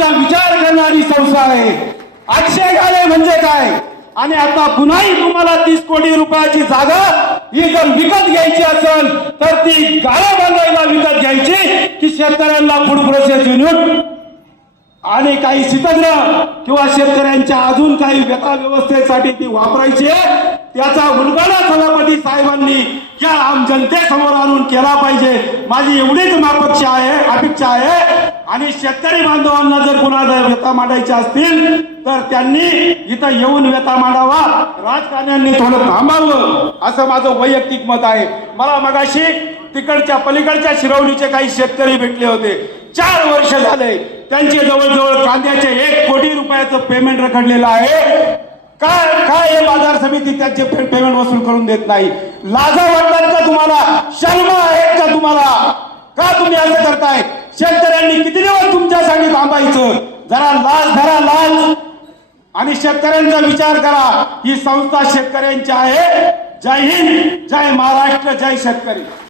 शेतकऱ्यांचा विचार करणारी संस्था आहे। अक्षय घाले म्हणजे काय? आणि आता पुन्हाही तुम्हाला 30 कोटी रुपयाची जागा ही जर विकत घ्यायची असेल तर ती गाळा बांधायला विकत घ्यायची की शेतकऱ्यांना फूड प्रोसेस युनिट आणि काही शीतगृह किंवा शेतकऱ्यांच्या अजून काही व्यथा व्यवस्थेसाठी ती वापरायची आहे? त्याचा उलगडा सभापती साहेबांनी या आम जनतेसमोर आणून केला पाहिजे। माझी एवढीच अपेक्षा आहे। आणि शेतकरी बांधवांना जर कुणाला व्यथा मांडायच्या असतील तर त्यांनी इथं येऊन व्यथा मांडावा, राजकारण्यांनी थोडं थांबावं असं माझं वैयक्तिक मत आहे। मला मगाशी तिकडच्या पलीकडच्या शिरवलीचे काही शेतकरी भेटले होते। 4 वर्ष झाले त्यांचे जवळजवळ कांद्याचे 1 कोटी रुपयाचं पेमेंट रखडलेलं आहे। काय हे बाजार समिती त्यांचे पेमेंट वसूल करून देत नाही? लाजा वाटतात का तुम्हाला? शर्म आहे का तुम्हाला? का तुम्ही असं करताय? शेतकऱ्यांनी किती दिवस तुमच्यासाठी थांबायचं? जरा लाज धरा, लाज, आणि शेतकऱ्यांचा विचार करा। ही संस्था शेतकऱ्यांची आहे। जय हिंद, जय महाराष्ट्र, जय शेतकरी।